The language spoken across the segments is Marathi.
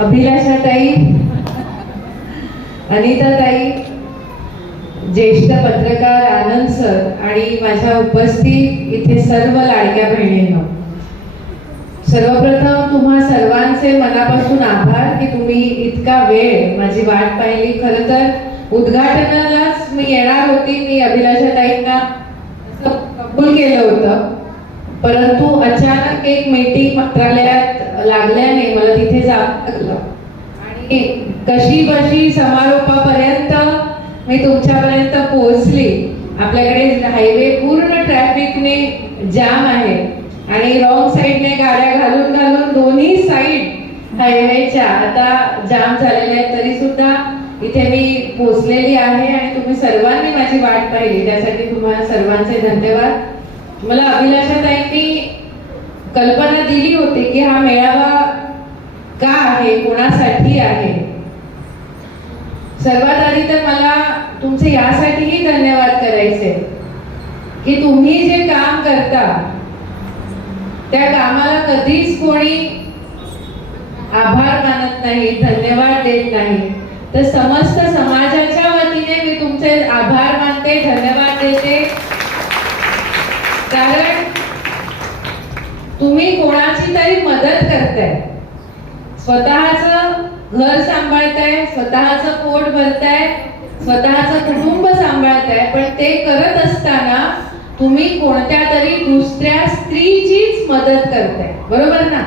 अभिलाषाताई अनिताताई ज्येष्ठ पत्रकार आनंद सर आणि माझ्या उपस्थित इथे सर्व लाडक्या बहिणींना. सर्वप्रथम तुम्हा सर्वांचे मनापासून आभार की तुम्ही इतका वेळ माझी वाट पाहिली. खरं तर उद्घाटनालाच मी येणार होती मी अभिलाषाताईंना असं कबूल केलं होतं. परंतु अचानक एक मीटिंग मंत्रालयात लागल्याने मला तिथे जावं लागलं आणि कशी बशी समारोपापर्यंत मी तुमच्यापर्यंत पोहोचली आपल्याकडे हायवे पूर्ण ट्रॅफिकने जाम आहे. आणि रॉंग साईडने गाड्या घालून घालून दोन्ही साईड हायवेच्या आता जाम झालेल्या आहेत तरी सुद्धा इथे मी पोहोचलेली आहे आणि तुम्ही सर्वांनी माझी वाट पाहिली त्यासाठी तुम्हाला सर्वांचे धन्यवाद. मला अभिलाषाताईंनी कल्पना दिली होती की हा मेळावा का आहे कोणासाठी आहे? सर्वात आधी तर मला तुमचे यासाठीही धन्यवाद करायचे की तुम्ही जे काम करता त्या कामाला कधीच कोणी आभार मानत नाही धन्यवाद देत नाही. तर समस्त समाजाच्या वतीने मी तुमचे आभार मानते धन्यवाद देते कारण तुम्ही कोणाची तरी मदत करताय. स्वतःच घर सांभाळताय स्वतःच पोट भरताय स्वतःच कुटुंब सांभाळताय पण ते करत असताना तुम्ही कोणत्या तरी दुसऱ्या स्त्रीचीच मदत करताय. बरोबर ना?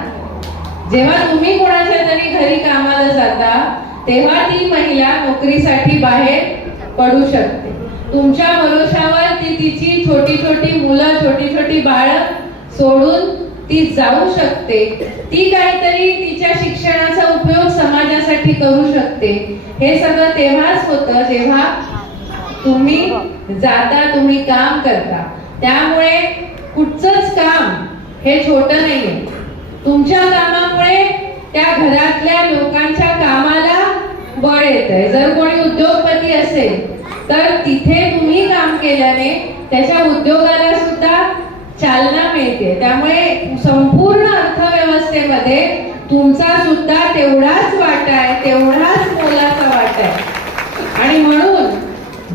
जेव्हा तुम्ही कोणाच्या तरी घरी कामाला जाता तेव्हा ती महिला नोकरीसाठी बाहेर पडू शकते. तुमच्या भरोशावर ती तिची छोटी छोटी मुलं छोटी छोटी बाळ सोडून ती जाऊ शकते. ती काहीतरी तिच्या शिक्षणाचा उपयोग समाजासाठी करू शकते. हे सगळं तेव्हाच होतं जेव्हा तुम्ही जाता तुम्ही काम करता. त्यामुळे कुठचंच काम हे छोट नाहीये. तुमच्या कामामुळे त्या घरातल्या लोकांच्या कामाला बळ येत जर कोणी उद्योगपती असेल तर तिथे तुम्ही काम केल्याने त्याच्या उद्योगाला सुद्धा चालना मिळते. त्यामुळे संपूर्ण अर्थव्यवस्थेमध्ये तुमचा सुद्धा तेवढाच वाटा आहे तेवढाच मोलाचा वाटा आहे. आणि म्हणून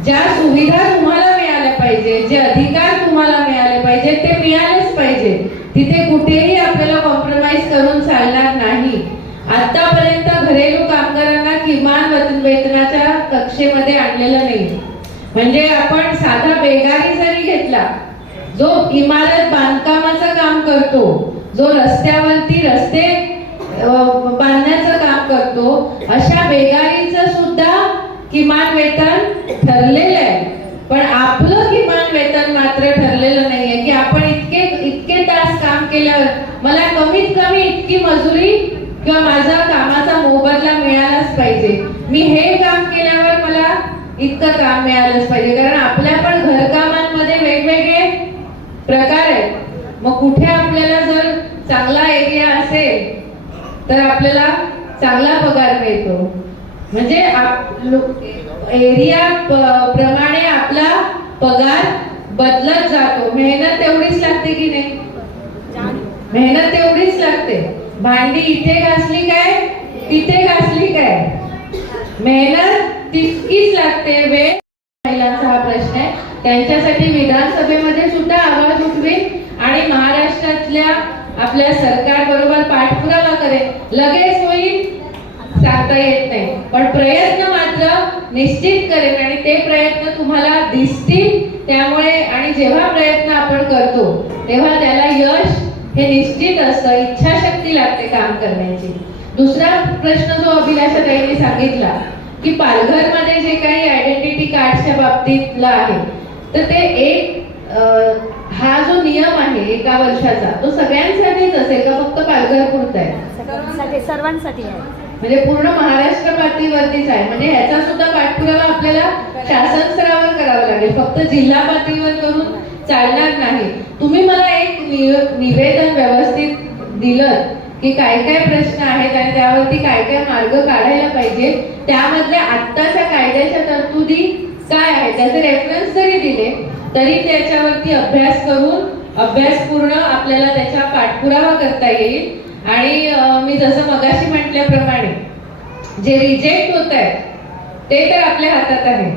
ज्या सुविधा तुम्हाला मिळाल्या पाहिजे जे अधिकार तुम्हाला मिळाले पाहिजे ते मिळालेच पाहिजे. तिथे कुठेही आपल्याला कॉम्प्रोमाइज करून चालणार नाही. आतापर्यंत घरेलू कामगारांना किमान वेतनाच्या कक्षेमध्ये आणलेलं नाही. म्हणजे आपण साधा बेगारी जरी घेतला जो इमारत बांधकामाचं काम करतो जो रस्त्यावरती रस्ते बांधण्याचं काम करतो अशा बेगारीचं सुद्धा किमान वेतन ठरलेलं आहे. पण आपलं किमान वेतन मात्र ठरलेलं नाहीये की आपण इतके इतके तास काम केल्यावर मला कमीत कमी इतकी मजुरी किंवा माझा कामाचा मोबदला मिळालाच पाहिजे. मी हे काम केल्यावर मला इतकं काम मिळालंच पाहिजे. कारण आपल्या पण घरकामांमध्ये वेगवेगळे प्रकार आहेत. मग कुठे आपल्याला जर चांगला एरिया असेल तर आपल्याला चांगला पगार मिळतो. म्हणजे एरिया प्रमाणे आपला पगार बदलत जातो. मेहनत तेवढीच लागते की नाही? मेहनत तेवढीच लागते. भांडी इथे घासली काय? तिथे घासली काय? मेहनत तितकीच लागते. वेळ महिलांचा हा प्रश्न आहे त्यांच्यासाठी विधानसभेमध्ये सुद्धा आवाज उठवेल आणि महाराष्ट्रातल्या आपल्या सरकार बरोबर पाठपुरावा करेल लगेच होईल सांगता येत नाही. पण प्रयत्न मात्र निश्चित करेन आणि ते प्रयत्न तुम्हाला दिसतील त्यामुळे आणि जेव्हा प्रयत्न आपण करतो तेव्हा त्याला यश हे निश्चित असतं. इच्छाशक्ती लागते काम करण्याची. दुसरा प्रश्न जो अभिलाषा ताईने सांगितला की पालघरमध्ये जे काही आयडेंटिटी कार्डच्या बाबतीतला आहे तर ते एक हा जो नियम आहे एका वर्षाचा तो सगळ्यांसाठीच असेल का फक्त पालघर पुरता आहे सर्वांसाठी आहे. म्हणजे पूर्ण महाराष्ट्र पातळीवरतीच आहे. म्हणजे ह्याचा सुद्धा पाठपुरावा आपल्याला शासन स्तरावर करावा लागेल. फक्त जिल्हा पातळीवर करून चालणार नाही. तुम्ही मला एक निवेदन व्यवस्थित दिलं की काय काय प्रश्न आहेत आणि त्यावरती काय काय मार्ग काढायला पाहिजे त्यामधल्या आत्ताच्या कायद्याच्या तरतुदी काय आहे? त्याचे रेफरन्स जरी दिले तरी त्याच्यावरती अभ्यास करून अभ्यास पूर्ण आपल्याला त्याचा पाठपुरावा करता येईल. आणि मी जसं मगाशी म्हटल्याप्रमाणे जे रिजेक्ट होत आहे ते तर आपल्या हातात आहे.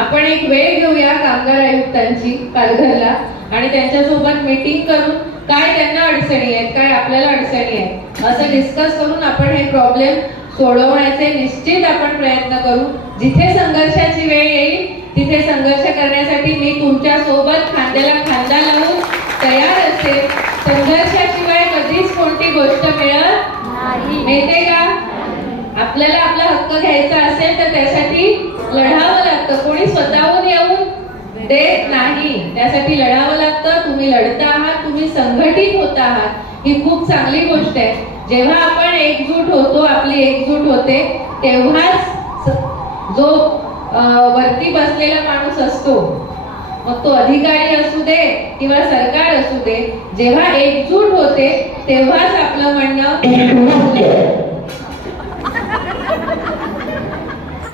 आपण एक वेळ घेऊया कामगार आयुक्तांची पालघरला आणि त्यांच्यासोबत मीटिंग करून काय त्यांना अडचणी आहेत काय आपल्याला अडचणी आहेत असं डिस्कस करून आपण हे प्रॉब्लेम सोडवण्याचे निश्चित आपण प्रयत्न करू. जिथे संघर्षाची वेळ येईल इथे संघर्ष करण्यासाठी मी तुमच्यासोबत खांद्याला खांदा लावून तयार असेल संघर्षाशिवाय कधीच कोणती गोष्ट मिळत मिळते का? आपल्याला आपला हक्क घ्यायचा असेल तर त्यासाठी लढावं लागतं. कोणी स्वतःहून येऊन देत नाही. त्यासाठी लढावं लागतं. तुम्ही लढता आहात तुम्ही संघटित होत आहात. ही खूप चांगली गोष्ट आहे. जेव्हा आपण एकजूट होतो आपली एकजूट होते तेव्हाच जो वरती बसलेला माणूस असतो. मग तो अधिकारी असू दे किंवा सरकार असू दे जेव्हा एकजूट होते तेव्हाच आपलं म्हणणं